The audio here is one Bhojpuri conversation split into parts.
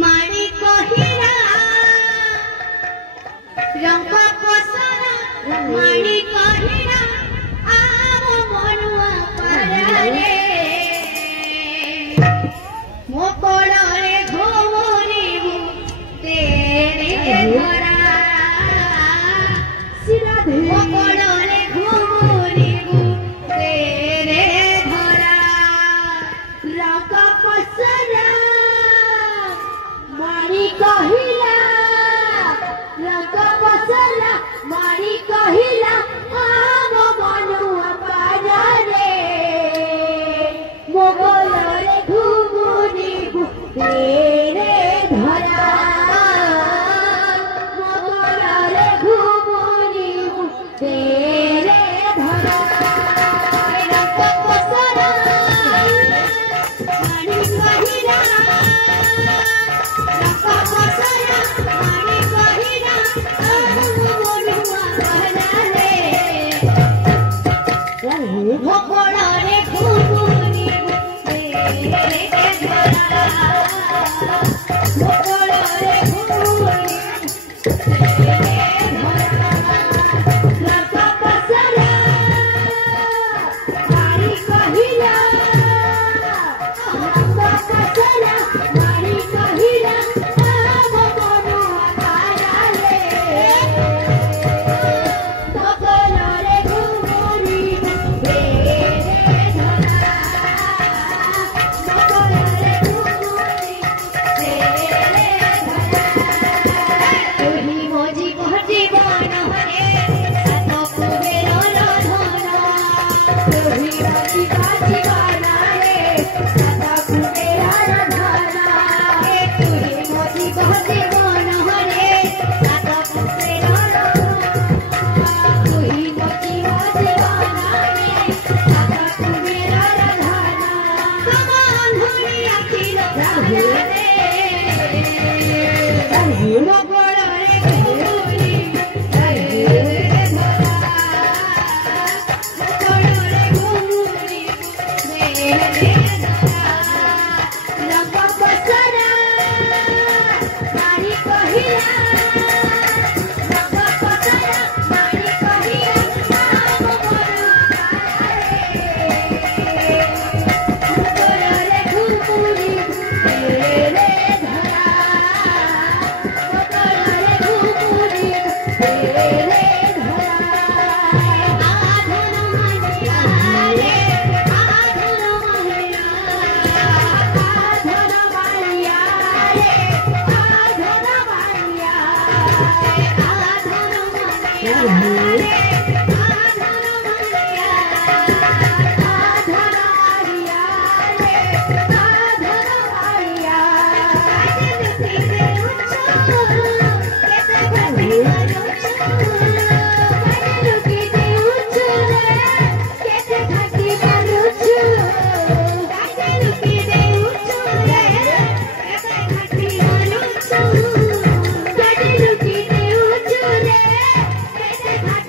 मारी कहिरा रंग पसरा मारी कहिरा आम मनुआ पारे मो कोड़े घोरी तेरे भरा मो कोड़े घोरी तेरे भरा रंग पसरा मारी कहिला रंग पसरा मारी कहिला आम मनुआ पारे मोगलरे घुमुनी तेरे धरा मोगलरे घुमुनी तेरे धरा रंग पसरा मारी कहिला रंग पसरा मारी कहिला आम मनुआ पारे मोगलरे घुमुनी तेरे धरा मोगलरे घुमुनी तेरे धरा रंग पसरा मारी कहिला रंग पसरा मारी कहिला आम मनुआ पारे मोगलरे घुमुनी तेरे धरा मोगलरे घुमुनी तेरे धरा तुही मो जीवन हरे सात कुबेरर धन तुही मो जीवन रे सात कुबेरर धन तुही मो जीवन हरे सात कुबेरर धन तुही मो जीवन रे सात कुबेरर धन कमान धरी आखिर रे मोगलरे घुमुनी तेरे धरा मोगलरे घुमुनी तेरे धरा रंग पसरा मारी कहिला रंग पसरा मारी कहिला आम मनुआ पारे मोगलरे घुमुनी तेरे धरा मोगलरे घुमुनी तेरे धरा आधन महिया रे आधन महिया आधन महिया रे आधन महिया आधन महिया रे आधन महिया आधन महिया रे आधन महिया तेरे उच्च केते भक्ति करो केते उच्च रे केते भक्ति करो केते उच्च रे केते भक्ति करो केते उच्च रे केते भक्ति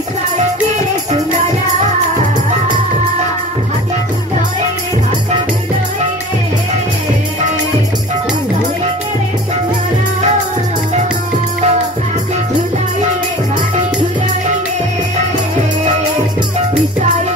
বিষয় দিয়ে সুন্দরা হাতে ঝুলোয় রে হাতে ঝুলোয় রে ধরে গেলে সুন্দরা হাতে ঝুলোয় রে হাতে ঝুলোয় রে বিষয়